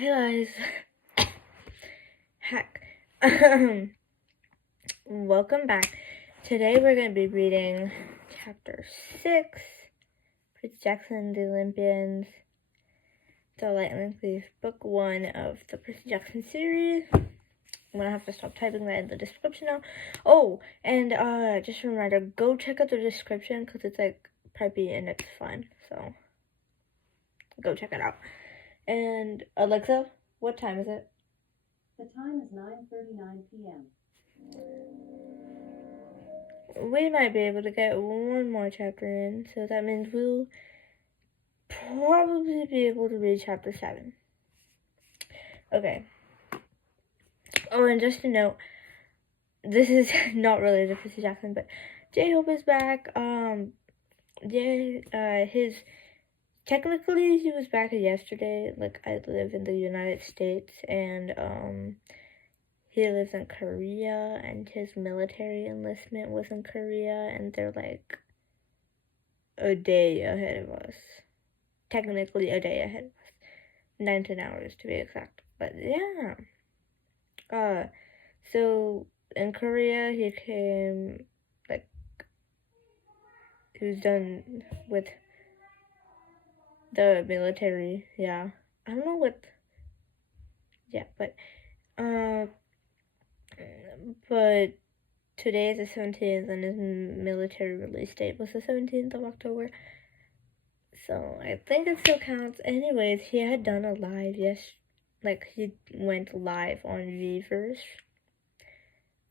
Hey guys, heck, welcome back. Today we're going to be reading chapter 6, Percy Jackson, the Olympians, the Lightning Thief, book 1 of the Percy Jackson series. I'm going to have to stop typing that in the description now. Oh, and just a reminder, go check out the description because it's like preppy and it's fun, so go check it out. And Alexa, what time is it? The time is 9:39 p.m. We might be able to get one more chapter in, so that means we'll probably be able to read chapter 7. Okay. Oh, and just a note, this is not related to Percy Jackson, but J-Hope is back. Technically he was back yesterday. Like, I live in the United States, and he lives in Korea, and his military enlistment was in Korea, and they're like a day ahead of us. Technically a day ahead of us. 19 hours to be exact. But yeah. So in Korea he came, like, he was done with the military, yeah. I don't know what, yeah, but today is the 17th and his military release date was the 17th of October. So I think it still counts. Anyways, he had done a live, he went live on Weverse.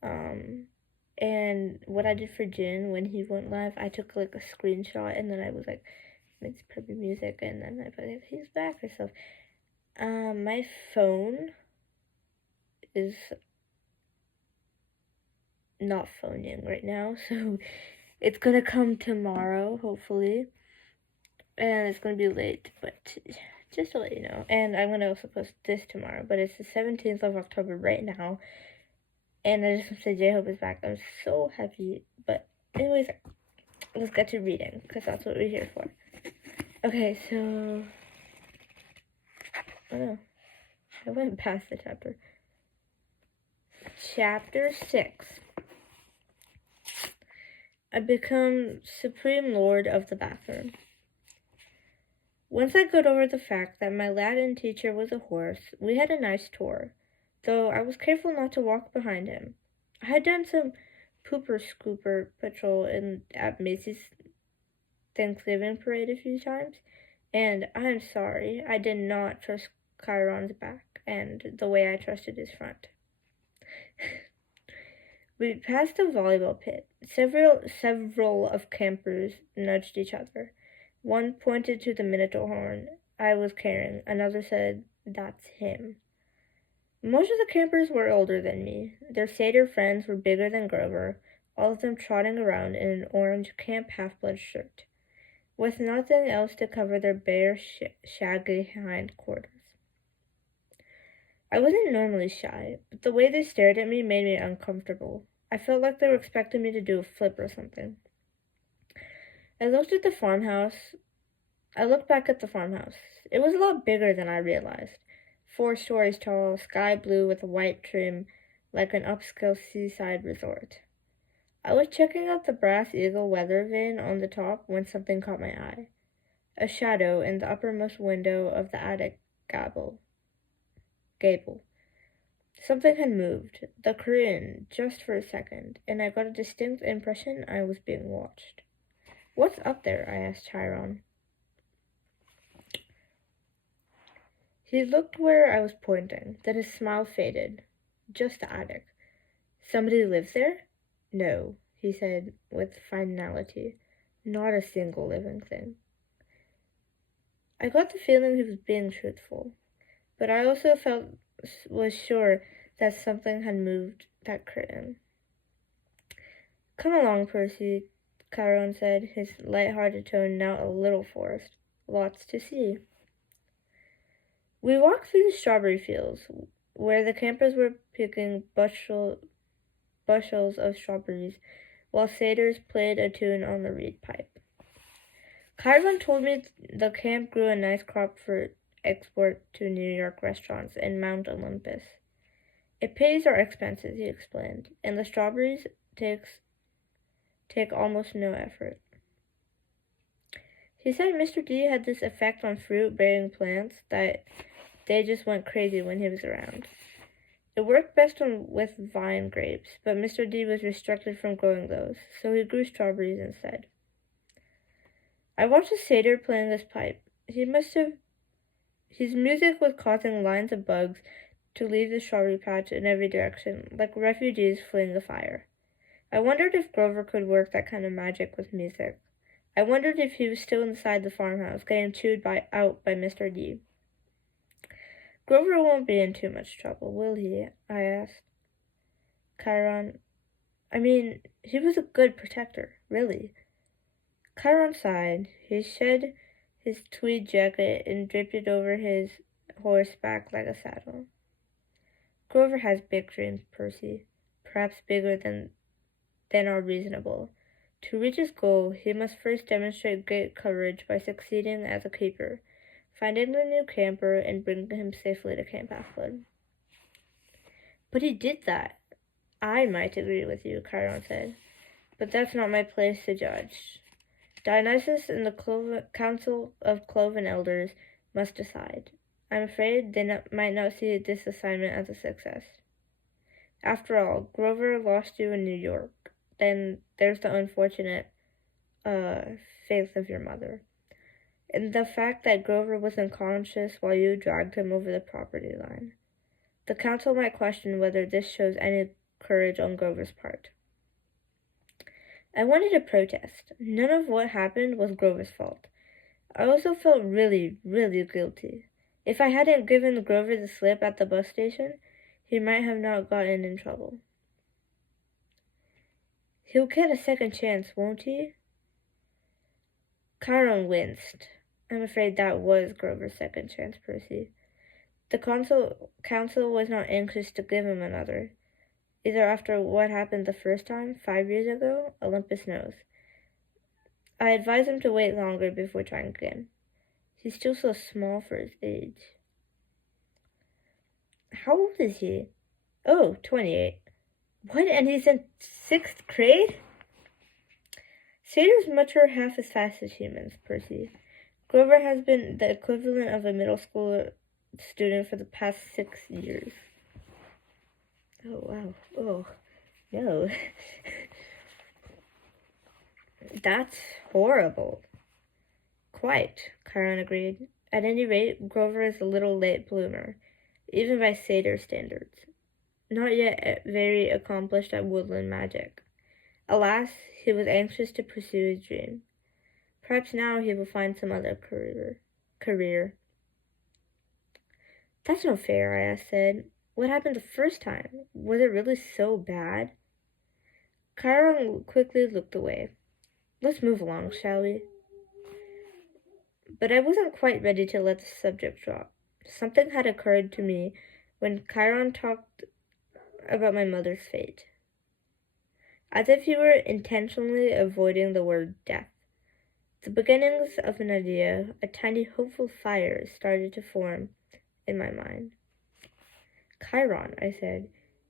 And what I did for Jin when he went live, I took like a screenshot and then I was like, it's preppy music, and then I put like, he's back or stuff. My phone is not phoning right now, so it's gonna come tomorrow, hopefully. And it's gonna be late, but just to let you know. And I'm gonna also post this tomorrow, but it's the 17th of October right now. And I just want to say J-Hope is back. I'm so happy. But anyways, let's get to reading, because that's what we're here for. Okay, so... Oh no. I went past the chapter. Chapter 6. I become Supreme Lord of the Bathroom. Once I got over the fact that my Latin teacher was a horse, we had a nice tour, though I was careful not to walk behind him. I had done some pooper scooper patrol at Macy's Thanksgiving parade a few times, and I'm sorry, I did not trust Chiron's back and the way I trusted his front. We passed a volleyball pit. Several of campers nudged each other. One pointed to the Minotaur horn I was carrying. Another said, "That's him." Most of the campers were older than me. Their satyr friends were bigger than Grover, all of them trotting around in an orange Camp Half-Blood shirt, with nothing else to cover their bare, shaggy hind quarters. I wasn't normally shy, but the way they stared at me made me uncomfortable. I felt like they were expecting me to do a flip or something. I looked back at the farmhouse. It was a lot bigger than I realized. 4 stories tall, sky blue with a white trim, like an upscale seaside resort. I was checking out the brass eagle weather vane on the top when something caught my eye. A shadow in the uppermost window of the attic gable. Something had moved, the curtain, just for a second, and I got a distinct impression I was being watched. "What's up there?" I asked Chiron. He looked where I was pointing, then his smile faded. "Just the attic." "Somebody lives there?" "No," he said with finality. "Not a single living thing." I got the feeling he was being truthful, but I also was sure that something had moved that curtain. "Come along, Percy," Chiron said, his light-hearted tone now a little forced. "Lots to see." We walked through the strawberry fields, where the campers were picking bushels of strawberries, while satyrs played a tune on the reed pipe. Chiron told me the camp grew a nice crop for export to New York restaurants in Mount Olympus. It pays our expenses, he explained, and the strawberries take almost no effort. He said Mr. D had this effect on fruit-bearing plants that they just went crazy when he was around. It worked best with vine grapes, but Mr. D was restricted from growing those, so he grew strawberries instead. I watched a satyr playing his pipe. His music was causing lines of bugs to leave the strawberry patch in every direction, like refugees fleeing a fire. I wondered if Grover could work that kind of magic with music. I wondered if he was still inside the farmhouse, getting chewed out by Mr. D. Grover won't be in too much trouble, will he? I asked. Chiron. He was a good protector, really. Chiron sighed. He shed his tweed jacket and draped it over his horseback like a saddle. Grover has big dreams, Percy, perhaps bigger than are reasonable. To reach his goal, he must first demonstrate great courage by succeeding as a keeper, finding a new camper and bringing him safely to Camp Athlone. But he did that. I might agree with you, Chiron said, but that's not my place to judge. Dionysus and the Council of Cloven Elders must decide. I'm afraid they might not see this assignment as a success. After all, Grover lost you in New York. Then there's the unfortunate faith of your mother. And the fact that Grover was unconscious while you dragged him over the property line. The council might question whether this shows any courage on Grover's part. I wanted to protest. None of what happened was Grover's fault. I also felt really, really guilty. If I hadn't given Grover the slip at the bus station, he might have not gotten in trouble. He'll get a second chance, won't he? Chiron winced. I'm afraid that was Grover's second chance, Percy. The council was not anxious to give him another. Either after what happened the first time, 5 years ago, Olympus knows. I advised him to wait longer before trying again. He's still so small for his age. How old is he? Oh, 28. What, and he's in 6th grade? Satyrs mature half as fast as humans, Percy. Grover has been the equivalent of a middle school student for the past 6 years. Oh, wow. Oh, no. That's horrible. Quite, Chiron agreed. At any rate, Grover is a little late bloomer, even by satyr standards. Not yet very accomplished at woodland magic. Alas, he was anxious to pursue his dream. Perhaps now he will find some other career. That's not fair, I said. What happened the first time? Was it really so bad? Chiron quickly looked away. Let's move along, shall we? But I wasn't quite ready to let the subject drop. Something had occurred to me when Chiron talked about my mother's fate. As if he were intentionally avoiding the word death. The beginnings of an idea, a tiny hopeful fire, started to form in my mind. Chiron, I said,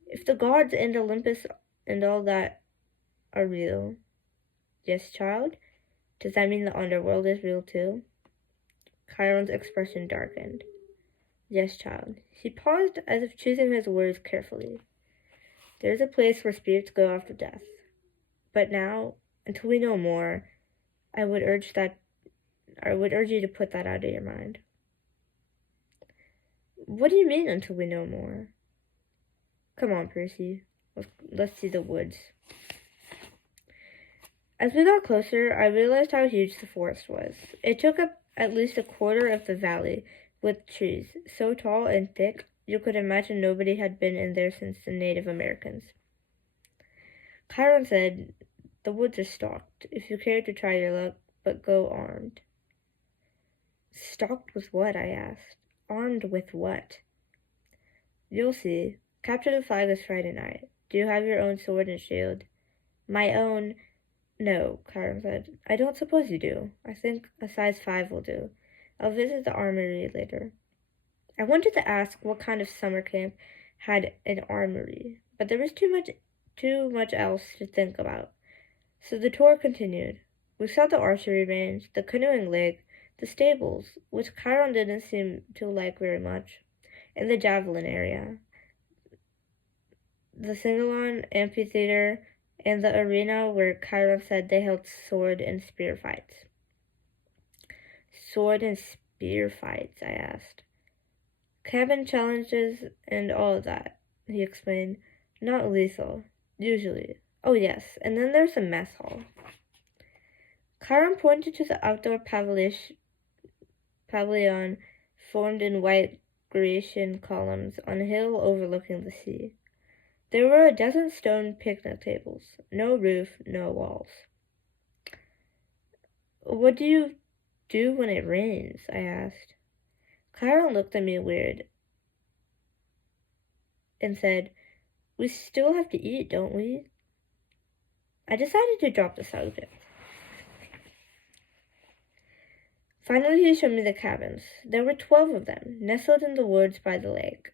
if the gods and Olympus and all that are real. Yes, child? Does that mean the underworld is real too? Chiron's expression darkened. Yes, child. He paused as if choosing his words carefully. There is a place where spirits go after death. But now, until we know more, I would urge you to put that out of your mind. What do you mean, until we know more? Come on, Percy. Let's see the woods. As we got closer, I realized how huge the forest was. It took up at least a quarter of the valley, with trees so tall and thick you could imagine nobody had been in there since the Native Americans. Chiron said, the woods are stocked, if you care to try your luck, but go armed. Stocked with what? I asked. Armed with what? You'll see. Capture the flag is Friday night. Do you have your own sword and shield? My own? No, Chiron said. I don't suppose you do. I think a size 5 will do. I'll visit the armory later. I wanted to ask what kind of summer camp had an armory, but there was too much else to think about. So the tour continued. We saw the archery range, the canoeing lake, the stables, which Chiron didn't seem to like very much, and the javelin area, the Singalon amphitheater, and the arena where Chiron said they held sword and spear fights. Sword and spear fights, I asked. Cabin challenges and all of that, he explained. Not lethal, usually. Oh yes, and then there's a mess hall. Chiron pointed to the outdoor pavilion formed in white Grecian columns on a hill overlooking the sea. There were a dozen stone picnic tables, no roof, no walls. What do you do when it rains? I asked. Chiron looked at me weird and said, we still have to eat, don't we? I decided to drop the subject. Finally, he showed me the cabins. There were 12 of them, nestled in the woods by the lake.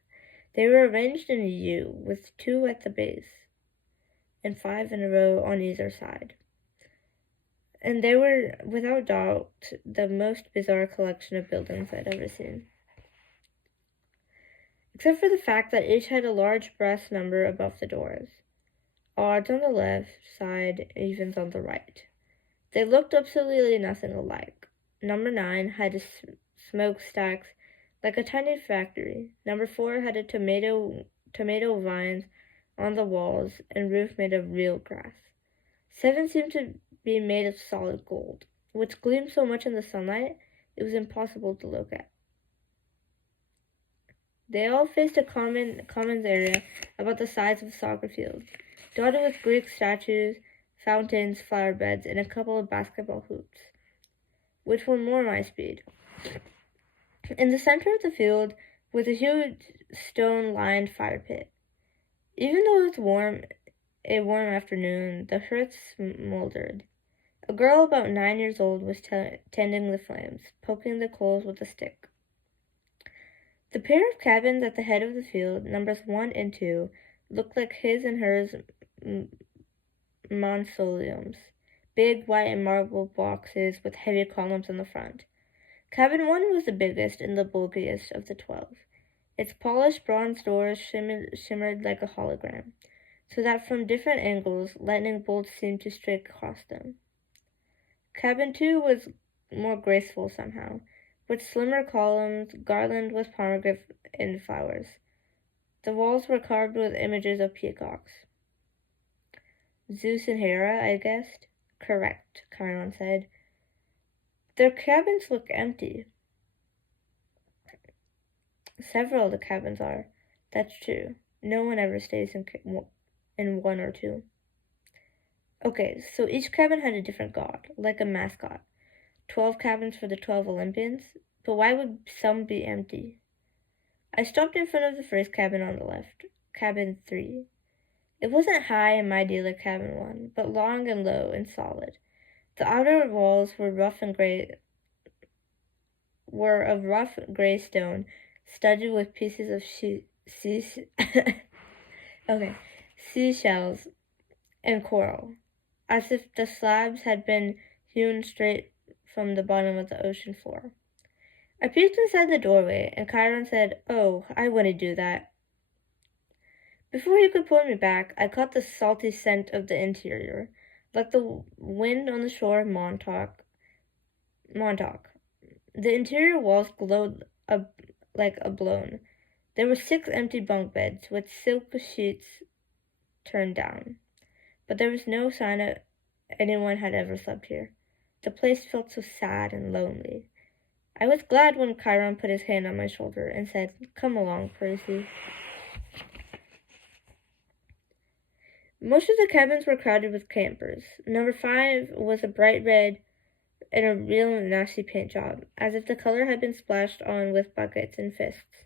They were arranged in a U, with 2 at the base, and 5 in a row on either side. And they were, without doubt, the most bizarre collection of buildings I'd ever seen. Except for the fact that each had a large brass number above the doors. Odds on the left side, evens on the right. They looked absolutely nothing alike. Number 9 had smokestacks like a tiny factory. Number 4 had a tomato vines on the walls and roof made of real grass. 7 seemed to be made of solid gold, which gleamed so much in the sunlight it was impossible to look at. They all faced a commons area about the size of a soccer field, dotted with Greek statues, fountains, flower beds, and a couple of basketball hoops, which were more my speed. In the center of the field was a huge stone-lined fire pit. Even though it was a warm afternoon, the hearth smoldered. A girl about 9 years old was tending the flames, poking the coals with a stick. The pair of cabins at the head of the field, numbers 1 and 2, looked like his and hers mausoleums, big white and marble boxes with heavy columns on the front. Cabin 1 was the biggest and the bulkiest of the 12. Its polished bronze doors shimmered like a hologram, so that from different angles, lightning bolts seemed to streak across them. Cabin 2 was more graceful somehow, with slimmer columns garlanded with pomegranate and flowers. The walls were carved with images of peacocks. Zeus and Hera, I guessed. Correct, Chiron said. Their cabins look empty. Several of the cabins are. That's true. No one ever stays in 1 or 2. Okay, so each cabin had a different god, like a mascot. 12 cabins for the 12 Olympians, but why would some be empty? I stopped in front of the first cabin on the left, cabin 3. It wasn't high and mighty like cabin 1, but long and low and solid. The outer walls were of rough gray stone, studded with pieces of seashells and coral, as if the slabs had been hewn straight from the bottom of the ocean floor. I peeked inside the doorway, and Chiron said, "Oh, I wouldn't do that." Before he could pull me back, I caught the salty scent of the interior, like the wind on the shore of Montauk. The interior walls glowed like a blown. There were 6 empty bunk beds with silk sheets turned down, but there was no sign of anyone had ever slept here. The place felt so sad and lonely. I was glad when Chiron put his hand on my shoulder and said, "Come along, Percy." Most of the cabins were crowded with campers. Number 5 was a bright red and a real nasty paint job, as if the color had been splashed on with buckets and fists.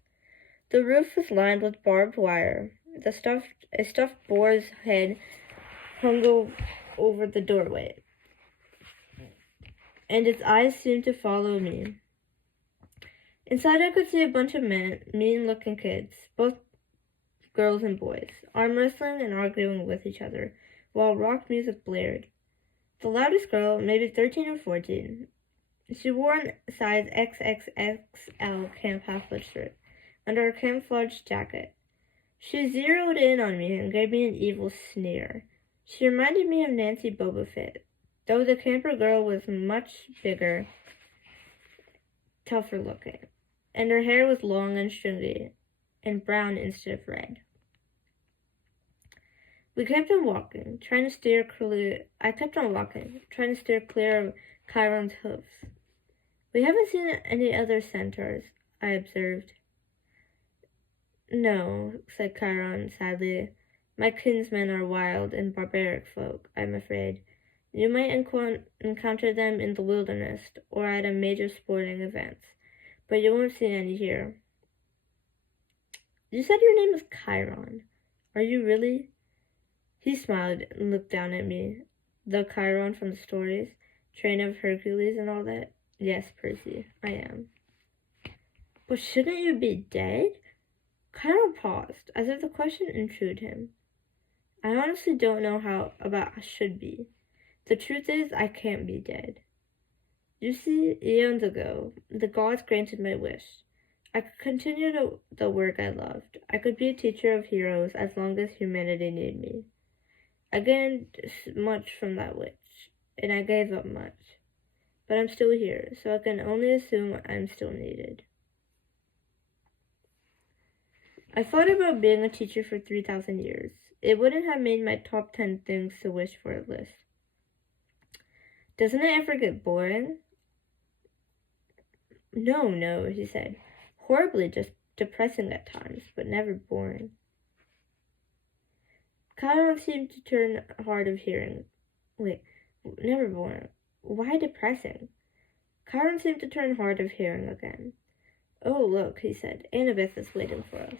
The roof was lined with barbed wire. A stuffed boar's head hung over the doorway, and its eyes seemed to follow me. Inside I could see a bunch of mean-looking kids, both girls and boys, arm wrestling and arguing with each other, while rock music blared. The loudest girl, maybe 13 or 14, she wore a size XXXL camp half-foot shirt under her camouflage jacket. She zeroed in on me and gave me an evil sneer. She reminded me of Nancy Boba Fett, though the camper girl was much bigger, tougher looking, and her hair was long and stringy, and brown instead of red. I kept on walking, trying to steer clear of Chiron's hooves. We haven't seen any other centaurs, I observed. No, said Chiron sadly. My kinsmen are wild and barbaric folk, I'm afraid. You might encounter them in the wilderness or at a major sporting event, but you won't see any here. You said your name is Chiron. Are you really? He smiled and looked down at me. The Chiron from the stories, Train of Hercules and all that? Yes, Percy, I am. But shouldn't you be dead? Chiron paused, as if the question intrigued him. I honestly don't know how about I should be. The truth is, I can't be dead. You see, eons ago, the gods granted my wish. I could continue the work I loved. I could be a teacher of heroes as long as humanity needed me. I gained much from that wish, and I gave up much. But I'm still here, so I can only assume I'm still needed. I thought about being a teacher for 3,000 years. It wouldn't have made my top 10 things to wish for list. Doesn't it ever get boring? No, he said. Horribly just depressing at times, but never boring. Chiron seemed to turn hard of hearing. Never boring. Why depressing? Chiron seemed to turn hard of hearing again. Oh, look, he said. Annabeth is waiting for us.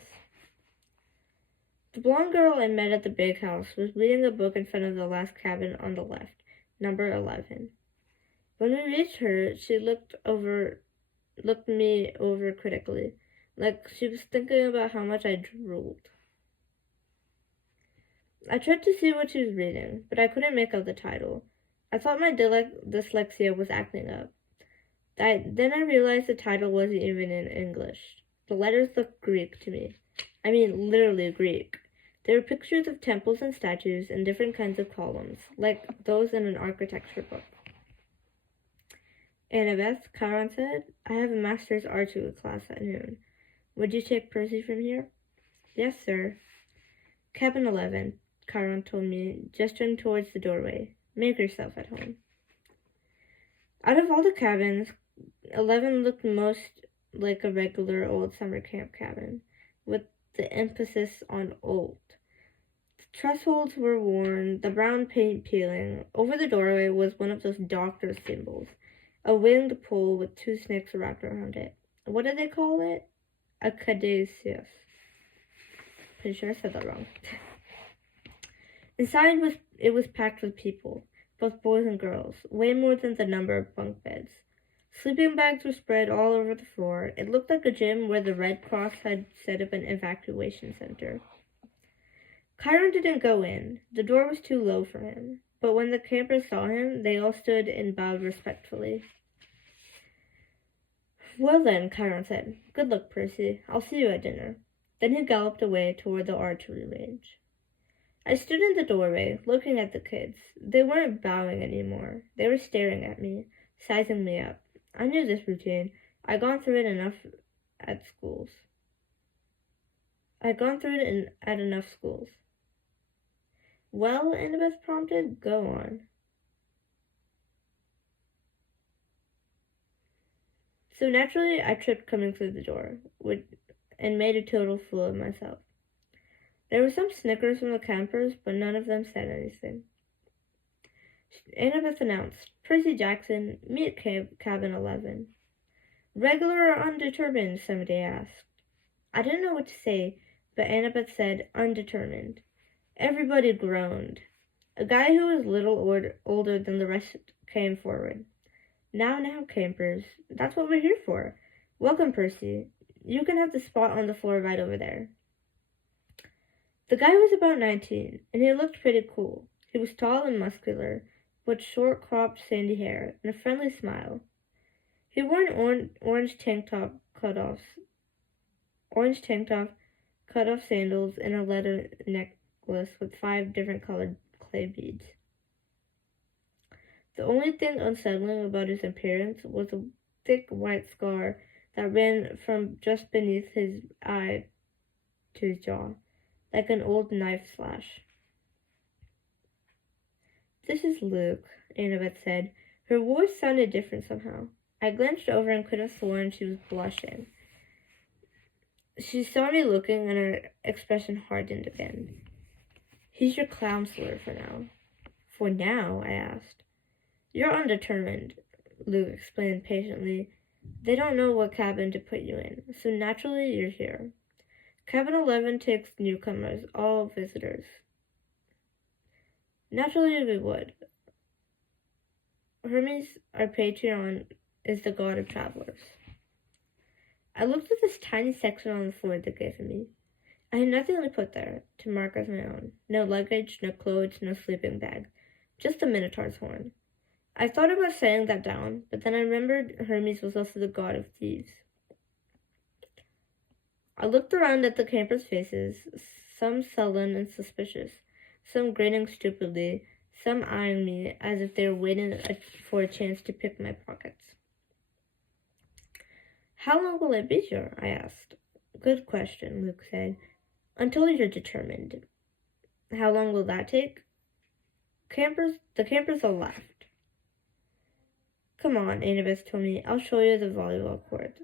The blonde girl I met at the big house was reading a book in front of the last cabin on the left, number 11. When we reached her, she looked me over critically, like she was thinking about how much I drooled. I tried to see what she was reading, but I couldn't make out the title. I thought my dyslexia was acting up. Then I realized the title wasn't even in English. The letters looked Greek to me. I mean, literally Greek. There were pictures of temples and statues and different kinds of columns, like those in an architecture book. Annabeth, Chiron said, I have a master's archery class at noon. Would you take Percy from here? Yes, sir. Cabin 11, Chiron told me, gesturing towards the doorway. Make yourself at home. Out of all the cabins, 11 looked most like a regular old summer camp cabin, with the emphasis on old. The thresholds were worn, the brown paint peeling. Over the doorway was one of those doctor's symbols, a winged pole with 2 snakes wrapped around it. What did they call it? A caduceus. Pretty sure I said that wrong. Inside it was packed with people, both boys and girls, way more than the number of bunk beds. Sleeping bags were spread all over the floor. It looked like a gym where the Red Cross had set up an evacuation center. Chiron didn't go in. The door was too low for him. But when the campers saw him, they all stood and bowed respectfully. Well then, Chiron said, good luck, Percy. I'll see you at dinner. Then he galloped away toward the archery range. I stood in the doorway, looking at the kids. They weren't bowing anymore. They were staring at me, sizing me up. I knew this routine. I'd gone through it enough at schools. At enough schools. Well, Annabeth prompted, go on. So naturally, I tripped coming through the door, and made a total fool of myself. There were some snickers from the campers, but none of them said anything. Annabeth announced, Percy Jackson, meet cabin 11. Regular or undetermined, somebody asked. I didn't know what to say, but Annabeth said, undetermined. Everybody groaned. A guy who was little older than the rest came forward. Now, campers, that's what we're here for. Welcome, Percy. You can have the spot on the floor right over there. The guy was about 19, and he looked pretty cool. He was tall and muscular, with short cropped sandy hair and a friendly smile. He wore an orange tank top, cut-off sandals, and a leather necklace with 5 different colored clay beads. The only thing unsettling about his appearance was a thick white scar that ran from just beneath his eye to his jaw, like an old knife slash. "This is Luke," Annabeth said. Her voice sounded different somehow. I glanced over and could have sworn she was blushing. She saw me looking, and her expression hardened again. "He's your counselor for now." "For now?" I asked. "You're undetermined," Luke explained patiently. "They don't know what cabin to put you in, so naturally you're here. Cabin 11 takes newcomers, all visitors." "Naturally we would. Hermes, our patron, is the god of travelers." I looked at this tiny section on the floor they'd given me. I had nothing to put there, to mark as my own. No luggage, no clothes, no sleeping bag. Just a minotaur's horn. I thought about setting that down, but then I remembered Hermes was also the god of thieves. I looked around at the campers' faces, some sullen and suspicious, some grinning stupidly, some eyeing me as if they were waiting for a chance to pick my pockets. "How long will I be here?" I asked. "Good question," Luke said. "Until you're determined." "How long will that take?" The campers all laughed. "Come on," Annabeth told me. "I'll show you the volleyball court."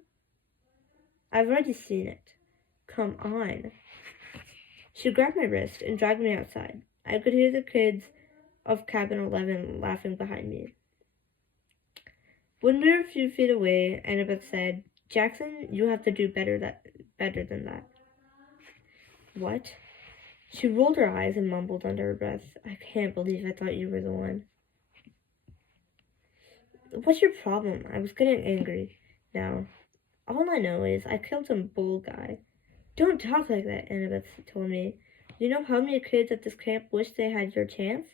"I've already seen it." "Come on." She grabbed my wrist and dragged me outside. I could hear the kids of cabin 11 laughing behind me. When we were a few feet away, Annabeth said, "Jackson, you have to do better than that." "What?" She rolled her eyes and mumbled under her breath, "I can't believe I thought you were the one." "What's your problem?" I was getting angry now. "All I know is I killed some bull guy." "Don't talk like that," Annabeth told me. "You know how many kids at this camp wish they had your chance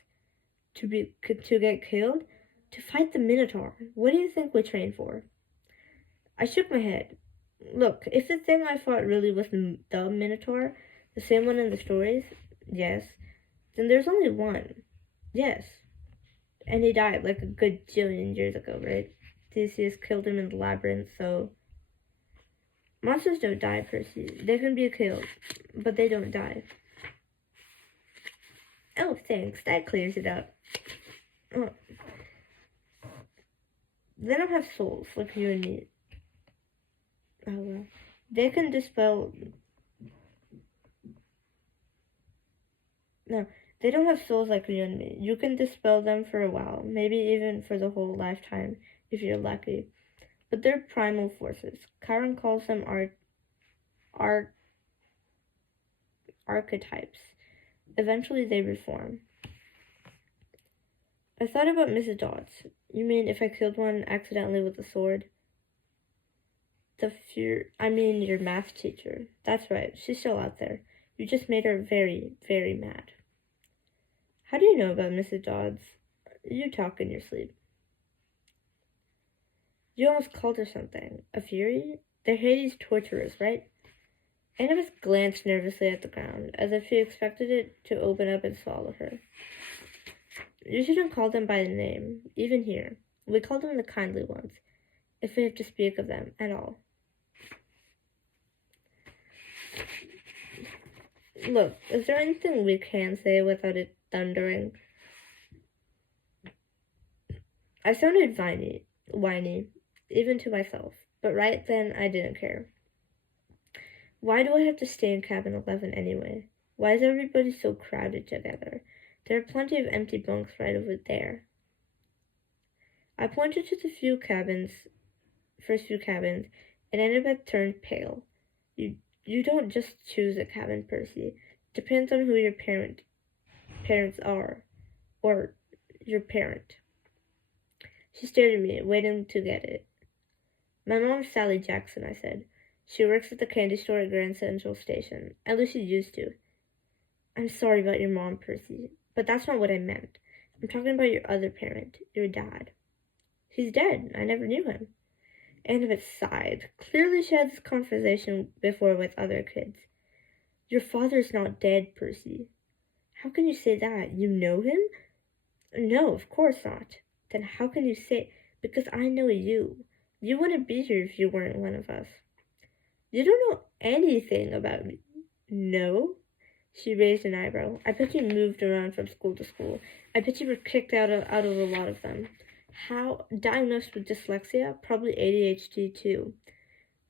to get killed? To fight the Minotaur. What do you think we train for?" I shook my head. "Look, if the thing I fought really was the Minotaur, the same one in the stories, yes, then there's only one. Yes. And he died like a good jillion years ago, right? Theseus killed him in the labyrinth, so..." "Monsters don't die, Percy. They can be killed, but they don't die." "Oh, thanks. That clears it up." "Oh. They don't have souls like you and me." "Oh, well. They can dispel..." "No, they don't have souls like you and me. You can dispel them for a while, maybe even for the whole lifetime, if you're lucky. But they're primal forces. Chiron calls them archetypes. Eventually they reform." I thought about Mrs. Dodds. "You mean if I killed one accidentally with a sword?" Your math teacher. That's right, she's still out there. You just made her very, very mad." "How do you know about Mrs. Dodds?" "You talk in your sleep." "You almost called her something. A fury? They're Hades' torturers, right?" Annabeth glanced nervously at the ground, as if she expected it to open up and swallow her. "You shouldn't call them by name, even here. We call them the kindly ones, if we have to speak of them at all." "Look, is there anything we can say without it thundering?" I sounded whiny, even to myself, but right then I didn't care. Why do I have to stay in cabin 11 anyway? Why is everybody so crowded together? There are plenty of empty bunks right over there. I pointed to the first few cabins, and Annabeth turned pale. You don't just choose a cabin, Percy. Depends on who your parents are, or your parent." She stared at me, waiting to get it. My mom's Sally Jackson, I said. She works at the candy store at Grand Central Station. At least she used to. I'm sorry about your mom, Percy, but that's not what I meant. I'm talking about your other parent, your dad. He's dead. I never knew him. Annabeth sighed. Clearly she had this conversation before with other kids. Your father's not dead, Percy. How can you say that? You know him? No, of course not. Then how can you say... Because I know you. You wouldn't be here if you weren't one of us. You don't know anything about me. No? She raised an eyebrow. I bet you moved around from school to school. I bet you were kicked out of a lot of them. How? Diagnosed with dyslexia? Probably ADHD too.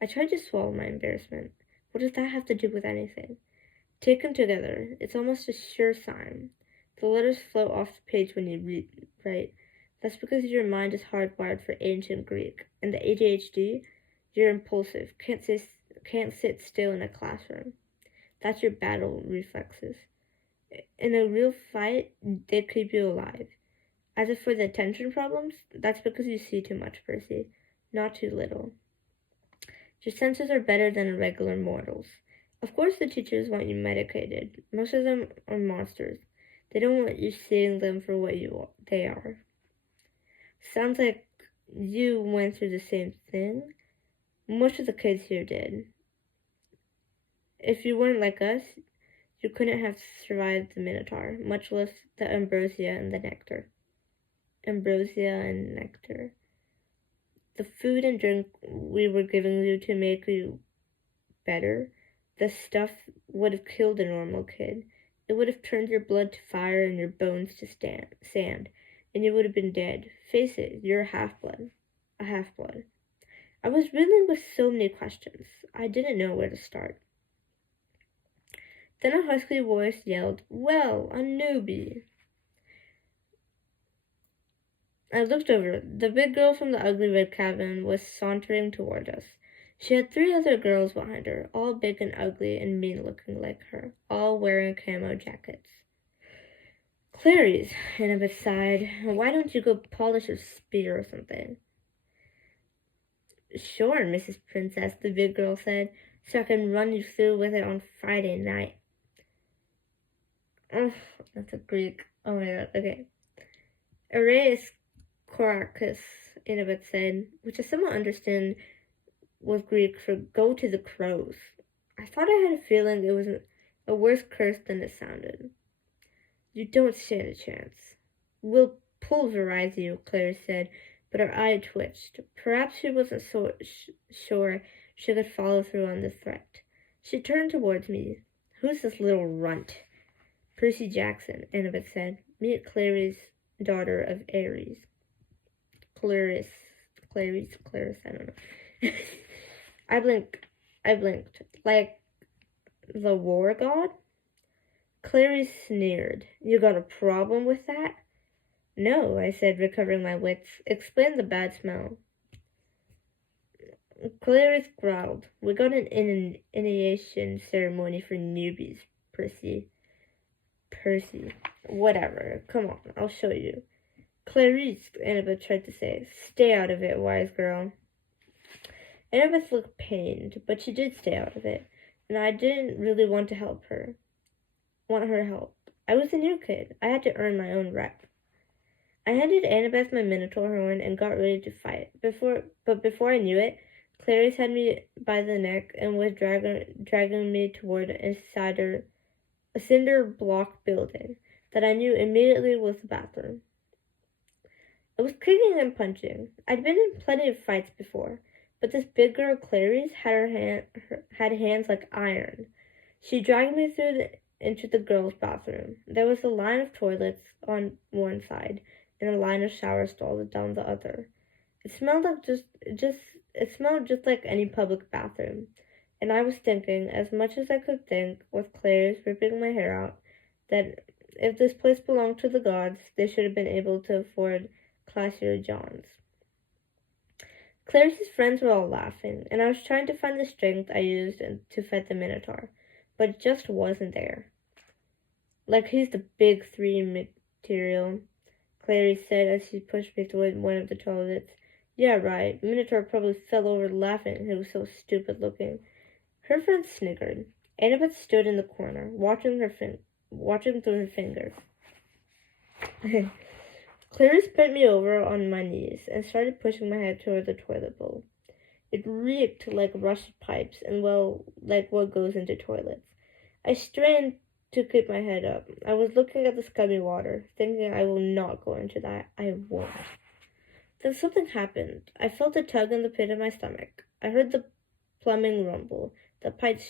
I tried to swallow my embarrassment. What does that have to do with anything? Taken together, it's almost a sure sign. The letters float off the page when you write. That's because your mind is hardwired for ancient Greek. And the ADHD, you're impulsive, can't sit still in a classroom. That's your battle reflexes. In a real fight, they keep you alive. As if for the attention problems, that's because you see too much, Percy, not too little. Your senses are better than a regular mortal's. Of course the teachers want you medicated. Most of them are monsters. They don't want you seeing them for what they are. Sounds like you went through the same thing. Most of the kids here did. If you weren't like us, you couldn't have survived the Minotaur, much less the ambrosia and the nectar. Ambrosia and nectar. The food and drink we were giving you to make you better, the stuff would have killed a normal kid. It would have turned your blood to fire and your bones to sand, and you would have been dead. Face it, you're a half-blood. A half-blood. I was riddling with so many questions. I didn't know where to start. Then a husky voice yelled, "Well, a newbie." I looked over. The big girl from the ugly red cabin was sauntering toward us. She had 3 other girls behind her, all big and ugly and mean-looking like her, all wearing camo jackets. "Clarice," Annabeth sighed. "Why don't you go polish your spear or something?" "Sure, Mrs. Princess," the big girl said, "so I can run you through with it on Friday night." Oh, that's a Greek. Oh my god, okay. Arrayus Korakis, Annabeth said, which I somewhat understand was Greek for go to the crows. I thought I had a feeling it was a worse curse than it sounded. You don't stand a chance. We'll pulverize you, Claire said, but her eye twitched. Perhaps she wasn't so sure she could follow through on the threat. She turned towards me. Who's this little runt? Percy Jackson, Annabeth said. Meet Clary's daughter of Ares. Clarice, I don't know. I blinked. Like the war god? Clarice sneered. You got a problem with that? No, I said, recovering my wits. Explain the bad smell. Clarice growled. We got an initiation ceremony for newbies, Percy. Whatever. Come on, I'll show you. Clarice, Annabeth tried to say. Stay out of it, wise girl. Annabeth looked pained, but she did stay out of it, and I didn't really want her help. I was a new kid. I had to earn my own rep. I handed Annabeth my Minotaur horn and got ready to fight. Before I knew it, Clarice had me by the neck and was dragging me toward a cinder block building that I knew immediately was the bathroom. I was kicking and punching. I'd been in plenty of fights before, but this big girl Clarice had hands like iron. She dragged me into the girls' bathroom. There was a line of toilets on one side and a line of shower stalls down the other. It smelled just like any public bathroom. And I was thinking, as much as I could think, with Clarice ripping my hair out, that if this place belonged to the gods, they should have been able to afford classier Johns. Clarice's friends were all laughing, and I was trying to find the strength I used to fight the Minotaur, but it just wasn't there. Like he's the big 3 material, Clarice said as she pushed me toward one of the toilets. Yeah, right. Minotaur probably fell over laughing. He was so stupid looking. Her friend sniggered. Annabeth stood in the corner, watching through her fingers. Clarice bent me over on my knees and started pushing my head toward the toilet bowl. It reeked like rusted pipes and, well, like what goes into toilets. I strained to keep my head up. I was looking at the scummy water, thinking I will not go into that. I won't. Then something happened. I felt a tug in the pit of my stomach. I heard the plumbing rumble, the pipes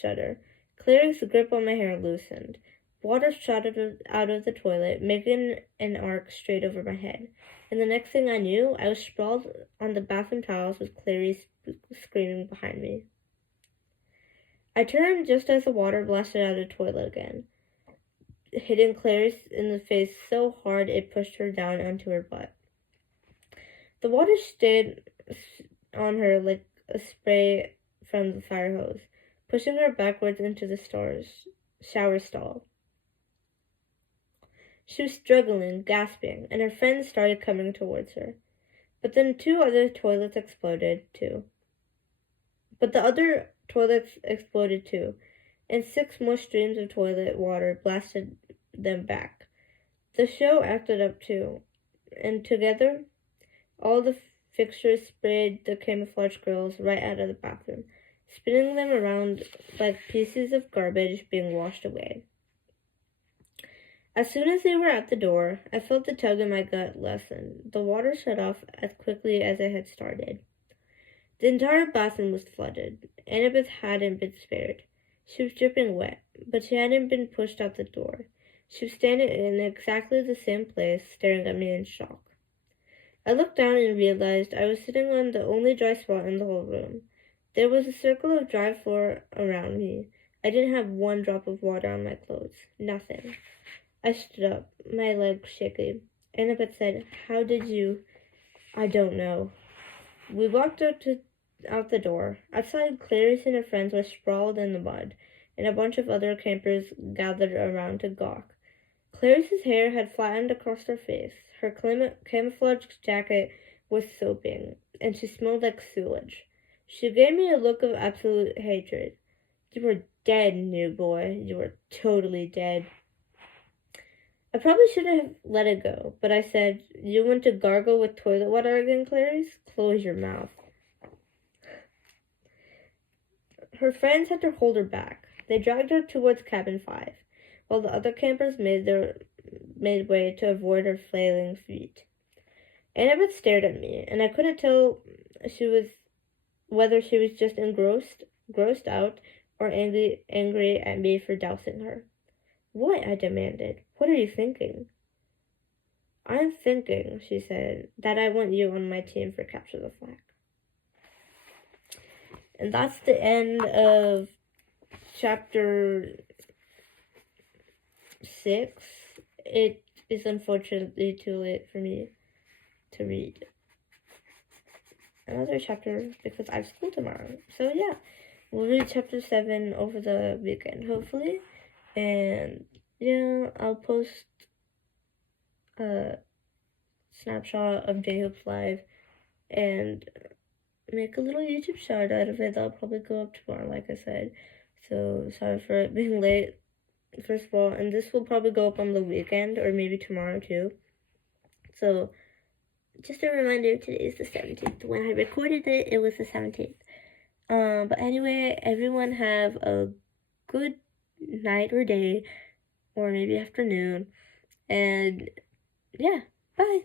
shudder. Clary's grip on my hair loosened. Water shot out of the toilet, making an arc straight over my head. And the next thing I knew, I was sprawled on the bathroom tiles with Clary screaming behind me. I turned just as the water blasted out of the toilet again, hitting Clarice in the face so hard it pushed her down onto her butt. The water stayed on her like a spray from the fire hose, pushing her backwards into the shower stall. She was struggling, gasping, and her friends started coming towards her. But then 2 other toilets exploded too. And 6 more streams of toilet water blasted them back. The show acted up too, and together, all the fixtures sprayed the camouflage girls right out of the bathroom, spinning them around like pieces of garbage being washed away. As soon as they were at the door, I felt the tug in my gut lessen. The water shut off as quickly as it had started. The entire bathroom was flooded. Annabeth hadn't been spared. She was dripping wet, but she hadn't been pushed out the door. She was standing in exactly the same place, staring at me in shock. I looked down and realized I was sitting on the only dry spot in the whole room. There was a circle of dry floor around me. I didn't have 1 drop of water on my clothes. Nothing. I stood up, my legs shaking. Annabeth said, "How did you?" "I don't know." We walked out the door. Outside, Clarice and her friends were sprawled in the mud, and a bunch of other campers gathered around to gawk. Clarice's hair had flattened across her face. Her camouflage jacket was soaping, and she smelled like sewage. She gave me a look of absolute hatred. "You were dead, new boy. You were totally dead." I probably should have let it go, but I said, "You want to gargle with toilet water again, Clarice? Close your mouth." Her friends had to hold her back. They dragged her towards cabin 5, while the other campers made way to avoid her flailing feet. Annabeth stared at me, and I couldn't tell whether she was just grossed out, or angry at me for dousing her. "What?" I demanded. "What are you thinking?" "I'm thinking," she said, "that I want you on my team for Capture the Flag." And that's the end of chapter 6. It is unfortunately too late for me to read another chapter because I have school tomorrow. So yeah, we'll read chapter 7 over the weekend, hopefully. And yeah, I'll post a snapshot of J-Hope's live and make a little YouTube short out of it. That'll probably go up tomorrow, like I said. So sorry for it being late, first of all. And this will probably go up on the weekend or maybe tomorrow too. So just a reminder, today is the 17th. When I recorded it, it was the 17th. But anyway, everyone have a good night or day, or maybe afternoon. And yeah, bye.